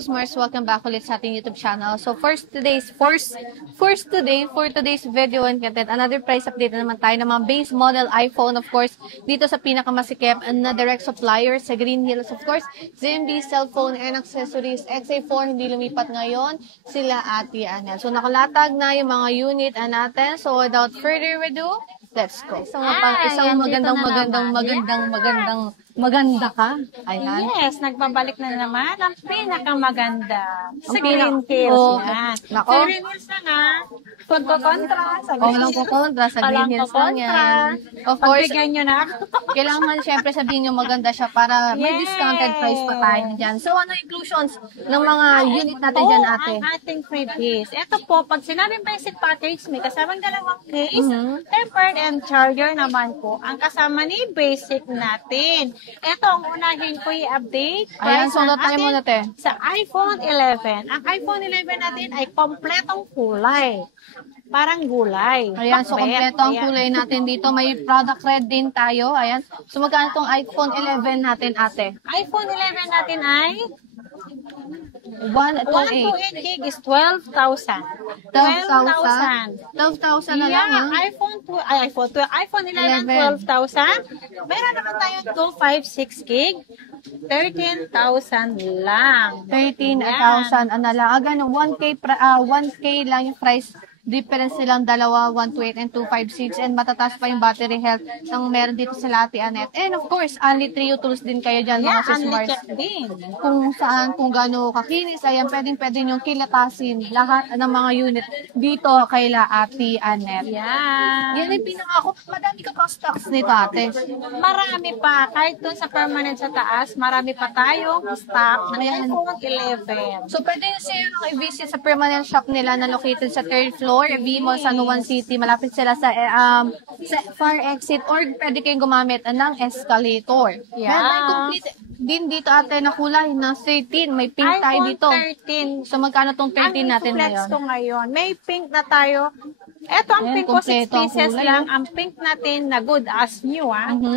Sis Mars, welcome back ulit sa ating YouTube channel. So for today's video and content, another price update na naman tayo ng mga base model iPhone, of course, dito sa pinakamasikip na direct supplier sa Green Hills, of course, ZMB Cellphone and Accessories XA4, hindi lumipat ngayon, sila Ate Anel. So nakalatag na yung mga unit natin. So without further ado, let's go. Isang maganda ka. Ayan. Yes, nagbabalik na naman ang pinakamaganda. Sa Ang Green Hills oh, yan. nako. Sa Green Hills na nga, pagkokontra. Walang kukontra sa Green Hills lang yan. Of course, Pagbigyan nyo na ako. kailangan syempre sabihin nyo maganda siya para may Yes. discounted price pa tayo dyan. So, ano inclusions ng mga unit natin dyan, ate? Ang ating freebies. Ito po, pag sinabing basic package, may kasamang dalawang case, tempered and charger naman po. Ang kasama ni basic natin. Ito, ang unahin ko i-update. Ayan, sunod tayo muna, te. Sa iPhone 11. Ang iPhone 11 natin ay kompletong kulay. Parang gulay. Ayan, so Pakbet. kompleto ang Ayan. kulay natin dito. May product red din tayo. Ayan. So, magkano tong iPhone 11 natin, ate? iPhone 11 natin ay 128. 128 gig is 12,000. 12,000 na lang, Yeah, ha? iPhone 11, 12,000. Meron naman tayong 256 gig, 13,000 lang. 13,000 na lang. Ganun, 1K lang yung price difference nilang dalawa, 128 and 256, and matataas pa yung battery health ng meron dito sa Ate Anet. And of course, only 3 tools din kayo dyan, mga sis Mars. Unlimited din. Kung saan, kung gaano kakinis, ayan, pwede nyo kilatasin lahat ng mga unit dito kay Ate Anet. Yeah. Yan ay pinangako. Madami ka pang stocks nito, ate. Marami pa. Kahit dun sa permanent sa taas, marami pa tayong stock ng Ayan. iPhone 11. So, pwede nyo silang i-visit sa permanent shop nila na located sa 3rd floor, V-Mall, San Juan City. Malapit sila sa far exit, or pwede kayong gumamit ng escalator. Yeah. Meron tayong complete din dito, ate, na kulay na 13. May pink tayo iPhone dito. 13. So, magkano tong 13 natin Ang ngayon? flex ko ngayon. May pink na tayo. Ito ang Ayan, pink ko, 6 kompleto ang pieces kulay. lang. Ang pink natin na good as new,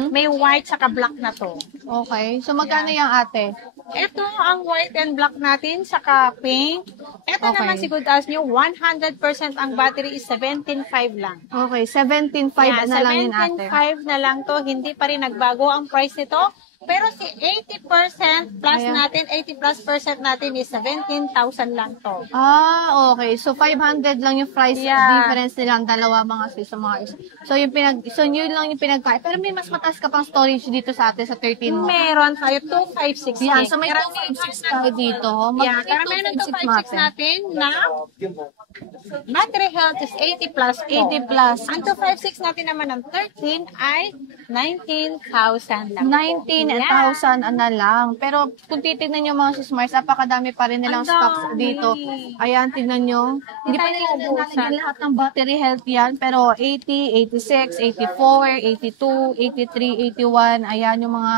May white saka black na to. Okay. So, magkano yung ate? Ito ang white and black natin saka pink. Ito Okay. naman si good as new. 100% ang battery is 17.5 lang. Okay, 17.5 na lang yun, ate. 17.5 na lang to. Hindi pa rin nagbago ang price nito. Pero si 80% plus Ayan. natin, 80+% natin is 17,000 lang to. Okay. So, 500 lang yung price Yeah. difference nilang dalawa, mga sis, sa mga isa. So, yun lang yung pinagkaya. Pero may mas mataas ka pang storage dito sa atin sa 13 mo. Meron tayo 256 Yan, gig. so may 256 tayo dito. Yeah, karamihan ng 256 natin na battery health is 80 plus. 80 plus. Ang 256 natin naman ng 13 ay 19,000 lang. 19,000 na lang. Pero kung titignan nyo mga sis Mars, napakadami pa rin nilang Ang stocks dami. dito. Ayan, tignan nyo. Hindi pa nila natin lahat ng battery health yan. Pero 80, 86, 84, 82, 83, 81. Ayan yung mga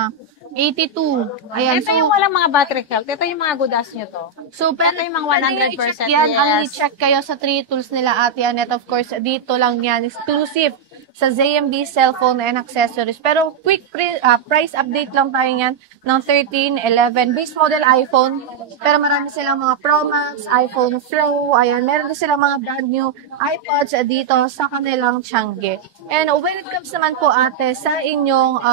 82. Ayan, Ito yung walang mga battery health. Ito yung mga good as nyo to. So, Ito yung mga 100%, yan. yes. Only check kayo sa 3 tools nila, Ate Anet. Of course, dito lang yan. Exclusive sa ZMB Cellphone and Accessories. Pero quick price update lang tayo yan ng 13, 11. Base model iPhone. Pero marami silang mga Pro Max, iPhone Flow. Ayan, meron din silang mga brand new iPods dito sa kanilang Tiangge. And when it comes naman po, ate, sa inyong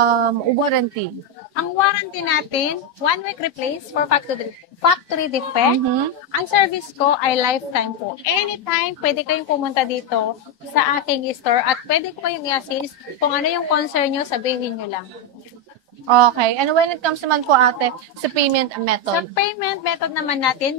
warranty. Ang warranty natin, 1 week replace for factory defect. Ang service ko ay lifetime po. Anytime, pwede kayong pumunta dito sa aking store at pwede ko kayong i-assist. Kung ano yung concern nyo, sabihin nyo lang. Okay. And when it comes naman po, ate, sa payment Sa method. payment method naman natin,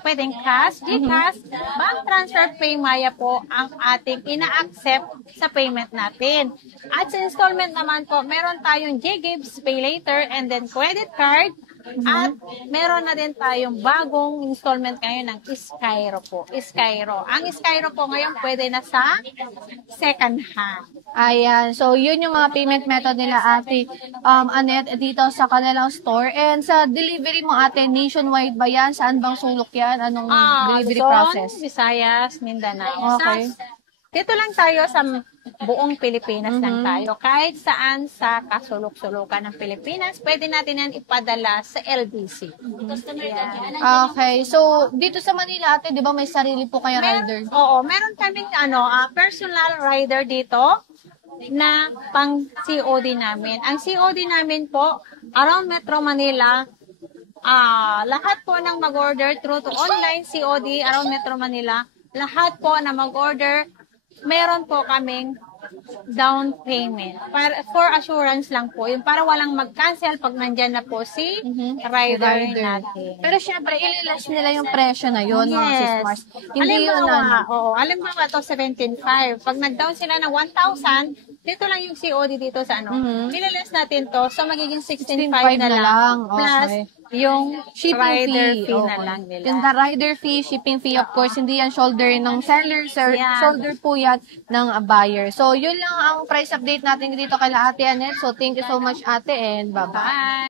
pwedeng cash, GCash, bank transfer, PayMaya po ang ating ina-accept sa payment natin. At sa installment naman po, meron tayong J-Gibbs Pay Later and then credit card. At meron na din tayong bagong installment ngayon ng Skyro po. Skyro. Ang Skyro po ngayon pwede na sa second hand. Ayan. So, yun yung mga payment method nila, ate Anet, dito sa kanilang store. And sa delivery mo, ate, nationwide ba yan? Saan bang sulok yan? Anong delivery Luzon, process? Visayas, Mindanao. Okay. Dito lang tayo sa buong Pilipinas lang tayo. Kahit saan sa kasulok-sulukan ng Pilipinas, pwede natin yan ipadala sa LBC. Yan. Okay. So, dito sa Manila, ate, di ba may sarili po kayo rider? Oo, meron kaming personal rider dito na pang COD namin. Ang COD namin po, around Metro Manila, lahat po ng mag-order through to online COD around Metro Manila, lahat po na mag-order, meron po kaming down payment. For assurance lang po. Yung para walang mag-cancel pag nandyan na po si rider natin. Pero syempre, ililas nila yung presyo na yun, mga sis Mars. Hindi yun Alimbawa to 17.5. Pag nag-down sila ng 1,000, dito lang yung COD dito sa Nililas natin to, so magiging 16.5 na lang. Plus, yung shipping rider fee. fee na lang nila. Yung the rider fee, shipping fee, of course, hindi yan shoulder ng seller, shoulder po yan ng buyer. So, yun lang ang price update natin dito kay Ate Annette. So, thank you so much, ate, and bye-bye. Bye!